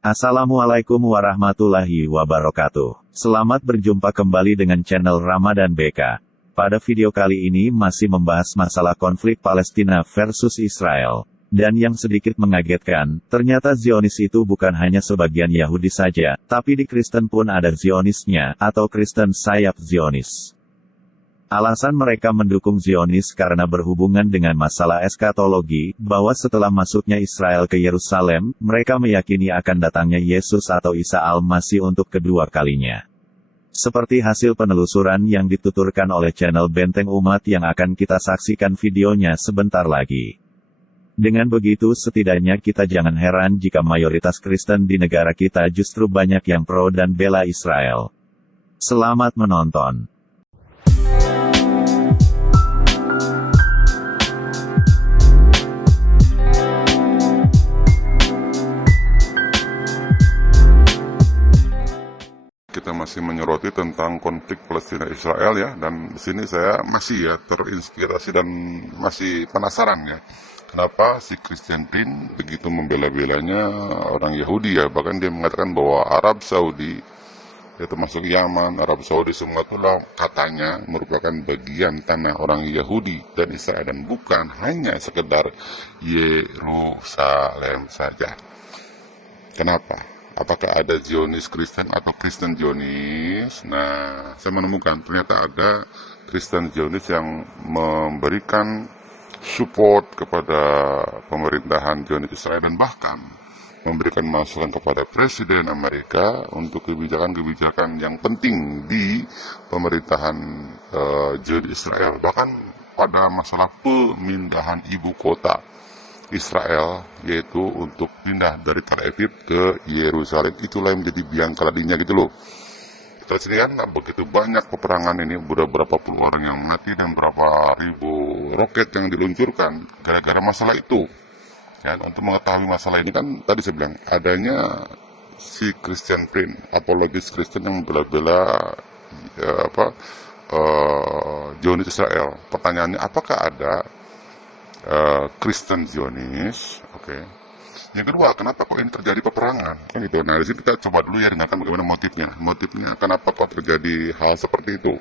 Assalamualaikum warahmatullahi wabarakatuh. Selamat berjumpa kembali dengan channel Ramadan BK. Pada video kali ini masih membahas masalah konflik Palestina versus Israel. Dan yang sedikit mengagetkan, ternyata Zionis itu bukan hanya sebagian Yahudi saja, tapi di Kristen pun ada Zionisnya, atau Kristen sayap Zionis. Alasan mereka mendukung Zionis karena berhubungan dengan masalah eskatologi, bahwa setelah masuknya Israel ke Yerusalem, mereka meyakini akan datangnya Yesus atau Isa Al-Masih untuk kedua kalinya. Seperti hasil penelusuran yang dituturkan oleh channel Benteng Umat yang akan kita saksikan videonya sebentar lagi. Dengan begitu setidaknya kita jangan heran jika mayoritas Kristen di negara kita justru banyak yang pro dan bela Israel. Selamat menonton. Kita masih menyoroti tentang konflik Palestina Israel ya, dan di sini saya masih terinspirasi dan masih penasaran ya, kenapa si Christian Pin begitu membela-belanya orang Yahudi ya, bahkan dia mengatakan bahwa Arab Saudi ya, termasuk Yaman, Arab Saudi semua itulah katanya merupakan bagian tanah orang Yahudi dan Israel dan bukan hanya sekedar Yerusalem saja. Kenapa? Apakah ada Zionis Kristen atau Kristen Zionis? Nah, saya menemukan ternyata ada Kristen Zionis yang memberikan support kepada pemerintahan Zionis Israel dan bahkan memberikan masukan kepada Presiden Amerika untuk kebijakan-kebijakan yang penting di pemerintahan Zionis Israel. Bahkan pada masalah pemindahan ibu kota Israel, yaitu untuk pindah dari Tel Aviv ke Yerusalem. Itulah yang menjadi biang keladinya gitu loh. Kita sini kan begitu banyak peperangan ini, udah berapa puluh orang yang mati dan berapa ribu roket yang diluncurkan gara-gara masalah itu. Ya, untuk mengetahui masalah ini kan tadi saya bilang adanya si Christian Prin, apologis Kristen yang bela-bela Zionis Israel. Pertanyaannya, apakah ada Kristen Zionis? Oke. Yang kedua, kenapa kok ini terjadi peperangan? Kan gitu. Nah, di sini kita coba dulu ya dengarkan bagaimana motifnya. Motifnya kenapa kok terjadi hal seperti itu?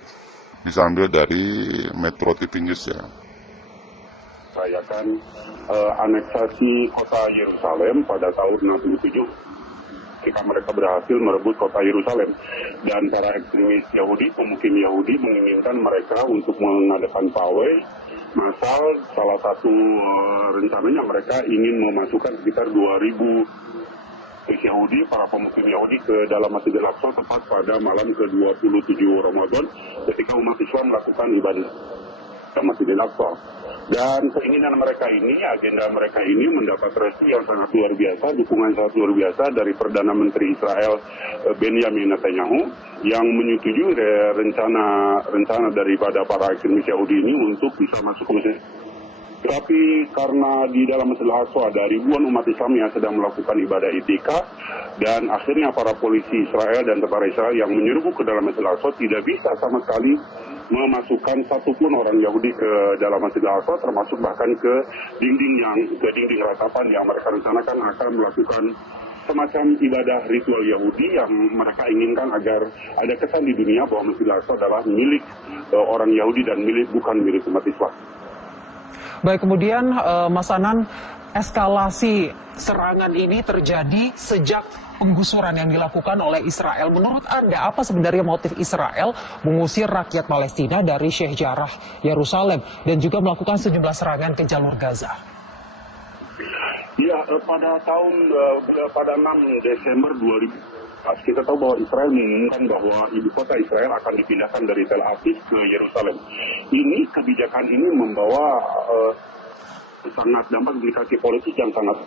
Bisa ambil dari Metro TV News ya. Merayakan aneksasi kota Yerusalem pada tahun 67 ketika mereka berhasil merebut kota Yerusalem, dan para ekstremis Yahudi, pemukim Yahudi menginginkan mereka untuk mengadakan pawai massal. Salah satu rencananya mereka ingin memasukkan sekitar 2.000 Yahudi, para pemukim Yahudi ke dalam Masjidil Aqsa tepat pada malam ke-27 Ramadan ketika umat Islam melakukan ibadah di Masjidil Aqsa. Dan keinginan mereka ini, agenda mereka ini mendapat restu yang sangat luar biasa, dukungan sangat luar biasa dari Perdana Menteri Israel Benjamin Netanyahu yang menyetujui rencana daripada para ekstremis Yahudi ini untuk bisa masuk ke Mesir. Tapi karena di dalam Masjidil Aqsa ada ribuan umat Islam yang sedang melakukan ibadah itikaf, dan akhirnya para polisi Israel dan tentara Israel yang menyerbu ke dalam Masjidil Aqsa tidak bisa sama sekali memasukkan satupun orang Yahudi ke dalam Masjidil Aqsa, termasuk bahkan ke dinding ratapan yang mereka rencanakan akan melakukan semacam ibadah ritual Yahudi yang mereka inginkan agar ada kesan di dunia bahwa Masjidil Aqsa adalah milik orang Yahudi dan bukan milik umat Islam. Baik, kemudian Mas Anan, eskalasi serangan ini terjadi sejak penggusuran yang dilakukan oleh Israel. Menurut Anda, apa sebenarnya motif Israel mengusir rakyat Palestina dari Sheikh Jarrah, Yerusalem, dan juga melakukan sejumlah serangan ke jalur Gaza? Ya, pada 6 Desember 2000, kita tahu bahwa Israel mengumumkan bahwa ibu kota Israel akan dipindahkan dari Tel Aviv ke Yerusalem. Kebijakan ini membawa sangat dampak implikasi politik yang sangat.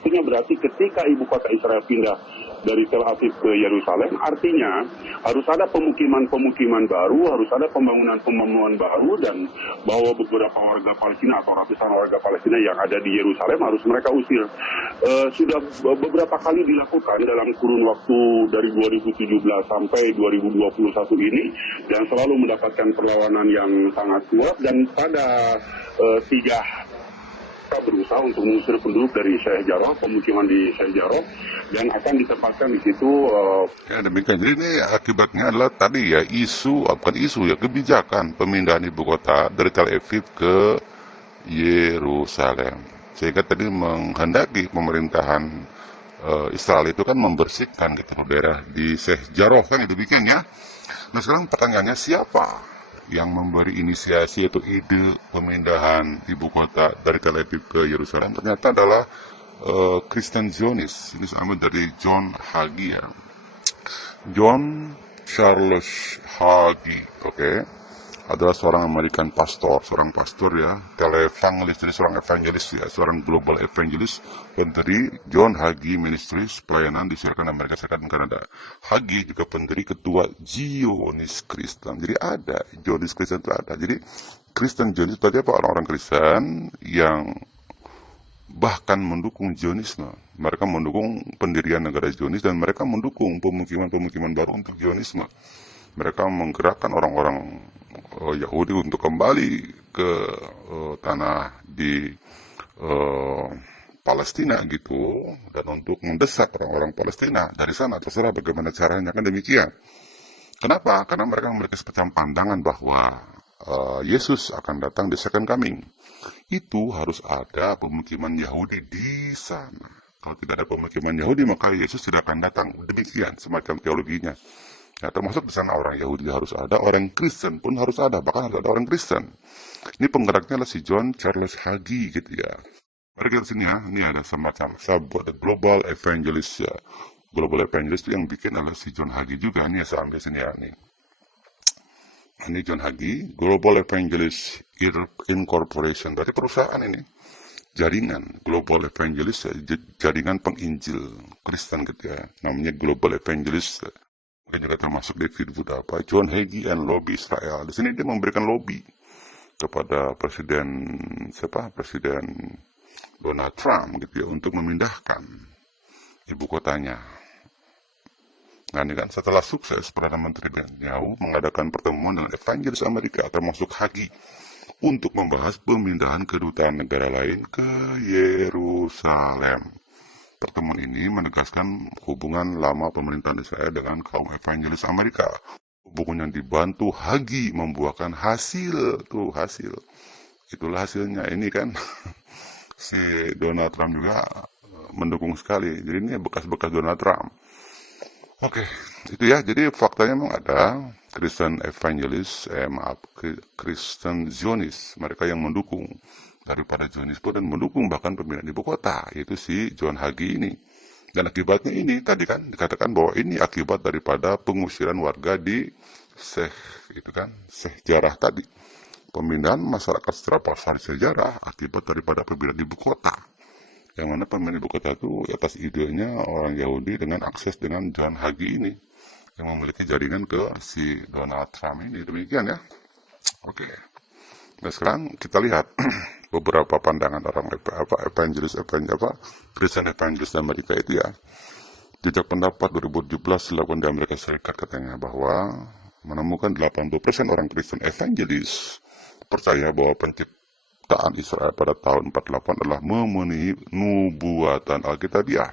Artinya berarti ketika ibu kota Israel pindah dari Tel Aviv ke Yerusalem, artinya harus ada pemukiman baru, harus ada pembangunan baru, dan bahwa beberapa warga Palestina atau ratusan warga Palestina yang ada di Yerusalem harus mereka usir. Sudah beberapa kali dilakukan dalam kurun waktu dari 2017 sampai 2021 ini, dan selalu mendapatkan perlawanan yang sangat kuat, dan pada 3 mereka berusaha untuk mengusir penduduk dari Sheikh Jarrah, pemukiman di Sheikh Jarrah, dan akan ditempatkan di situ. Ya demikian. Jadi ini akibatnya adalah tadi ya kebijakan pemindahan ibu kota dari Tel Aviv ke Yerusalem. Sehingga tadi menghendaki pemerintahan Israel itu kan membersihkan gitu daerah di Sheikh Jarrah kan demikian ya. Nah sekarang pertanyaannya siapa yang memberi inisiasi atau ide pemindahan ibu kota dari Tel Aviv ke Yerusalem? Ternyata adalah Kristen Zionis. Ini sama dari John Hagee ya. John Charles Hagee, oke, adalah seorang American pastor, seorang pastor ya, televangelis, jadi seorang evangelis ya, seorang global evangelis, pendiri John Hagee Ministries, pelayanan disiarkan Amerika Serikat dan Kanada. Hagee juga pendiri ketua Zionis Kristen. Jadi ada Zionis Kristen itu ada. Jadi Kristen Zionis berarti apa? Orang-orang Kristen yang bahkan mendukung Zionisme. Mereka mendukung pendirian negara Zionis dan mereka mendukung pemukiman-pemukiman baru untuk Zionisme. Mereka menggerakkan orang-orang Yahudi untuk kembali ke tanah di Palestina gitu, dan untuk mendesak orang-orang Palestina dari sana. Terserah bagaimana caranya, kan demikian. Kenapa? Karena mereka memiliki semacam pandangan bahwa Yesus akan datang di second coming. Itu harus ada pemukiman Yahudi di sana. Kalau tidak ada pemukiman Yahudi, maka Yesus tidak akan datang. Demikian semacam teologinya. Ya, termasuk di sana orang Yahudi harus ada, orang Kristen pun harus ada, bahkan harus ada orang Kristen. Ini penggeraknya adalah si John Charles Hagee gitu ya. Mari kita sini ya, ini ada semacam buat Global Evangelist ya. Global Evangelist itu yang bikin adalah si John Hagee juga. Ini ya, saya ambil sini ya nih. Ini John Hagee, Global Evangelist Incorporation, berarti perusahaan ini. Jaringan Global Evangelist, jaringan penginjil Kristen gitu ya. Namanya Global Evangelist. Mungkin juga termasuk David Wood apa, John Hagee and Lobby Israel. Di sini dia memberikan lobby kepada Presiden Donald Trump gitu ya, untuk memindahkan ibu kotanya. Nah ini kan setelah sukses Perdana Menteri Netanyahu mengadakan pertemuan dengan evangelis Amerika termasuk Hagee untuk membahas pemindahan kedutaan negara lain ke Yerusalem. Pertemuan ini menegaskan hubungan lama pemerintahan Israel dengan kaum evangelis Amerika. Hubungan yang dibantu Hagee membuahkan hasil. Itulah hasilnya ini kan. Si Donald Trump juga mendukung sekali. Jadi ini bekas-bekas Donald Trump. Oke, itu ya. Jadi faktanya memang ada Kristen evangelis, Kristen Zionis, mereka yang mendukung daripada Zionisme dan mendukung bahkan pemindahan ibu kota, yaitu si John Hagee ini. Dan akibatnya ini tadi kan dikatakan bahwa ini akibat daripada pengusiran warga di Sheikh Jarrah tadi. Pemindahan masyarakat secara pasar sejarah akibat daripada pemindahan ibu kota. Yang mana pemindahan ibu kota itu atas idenya orang Yahudi dengan akses dengan John Hagee ini yang memiliki jaringan ke si Donald Trump ini. Demikian ya. Oke. Nah sekarang kita lihat beberapa pandangan orang Kristen evangelis Amerika itu ya. Jejak pendapat 2017 dilakukan di Amerika Serikat katanya bahwa menemukan 80% orang Kristen evangelis percaya bahwa penciptaan Israel pada tahun 48 adalah memenuhi nubuatan Alkitabiah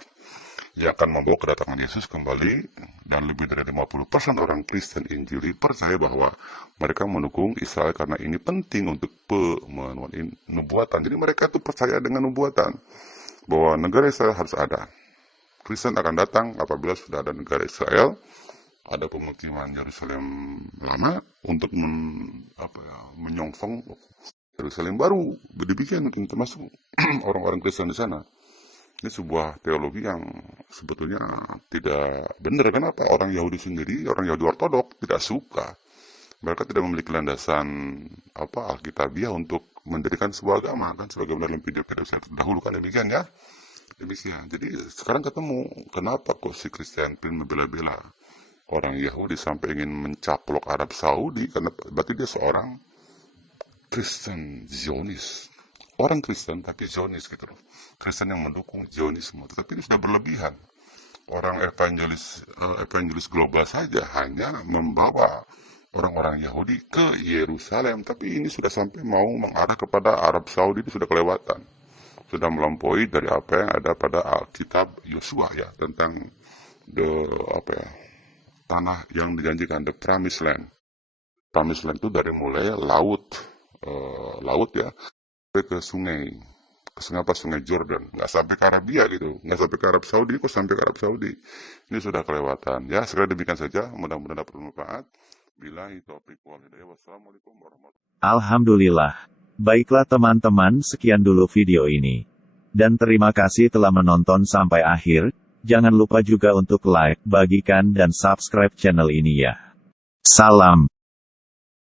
yang akan membawa kedatangan Yesus kembali, dan lebih dari 50% orang Kristen Injili percaya bahwa mereka mendukung Israel karena ini penting untuk pemenuhan nubuatan. Jadi mereka itu percaya dengan nubuatan bahwa negara Israel harus ada. Kristen akan datang apabila sudah ada negara Israel, ada pemukiman Yerusalem lama untuk menyongsong Yerusalem baru. Demikian termasuk orang-orang Kristen di sana. Ini sebuah teologi yang sebetulnya tidak benar. Kenapa? Orang Yahudi sendiri, orang Yahudi Ortodok tidak suka. Mereka tidak memiliki landasan Alkitabiah untuk mendirikan sebuah agama kan, sebagaimana dalam video saya terdahulu kan demikian ya. Demikian. Jadi sekarang ketemu kenapa kok si Christian Prince membela-bela orang Yahudi sampai ingin mencaplok Arab Saudi, karena berarti dia seorang Kristen Zionis. Orang Kristen tapi Zionis gitu loh. Kristen yang mendukung Zionisme, tetapi ini sudah berlebihan. Orang evangelis global saja hanya membawa orang-orang Yahudi ke Yerusalem, tapi ini sudah sampai mau mengarah kepada Arab Saudi, itu sudah kelewatan. sudah melampaui dari apa yang ada pada Alkitab Yosua ya, tentang tanah yang dijanjikan, the promised land. Promised land itu dari mulai laut ya, sampai ke sungai Sungai Jordan, nggak sampai ke Arabia gitu, nggak sampai ke Arab Saudi, kok sampai ke Arab Saudi. Ini sudah kelewatan. Ya, sekali demikian saja, mudah-mudahan dapat bermanfaat. Billahi taufiq wal hidayah. Wassalamualaikum warahmatullahi wabarakatuh. Alhamdulillah. Baiklah teman-teman, sekian dulu video ini. Dan terima kasih telah menonton sampai akhir. Jangan lupa juga untuk like, bagikan dan subscribe channel ini ya. Salam.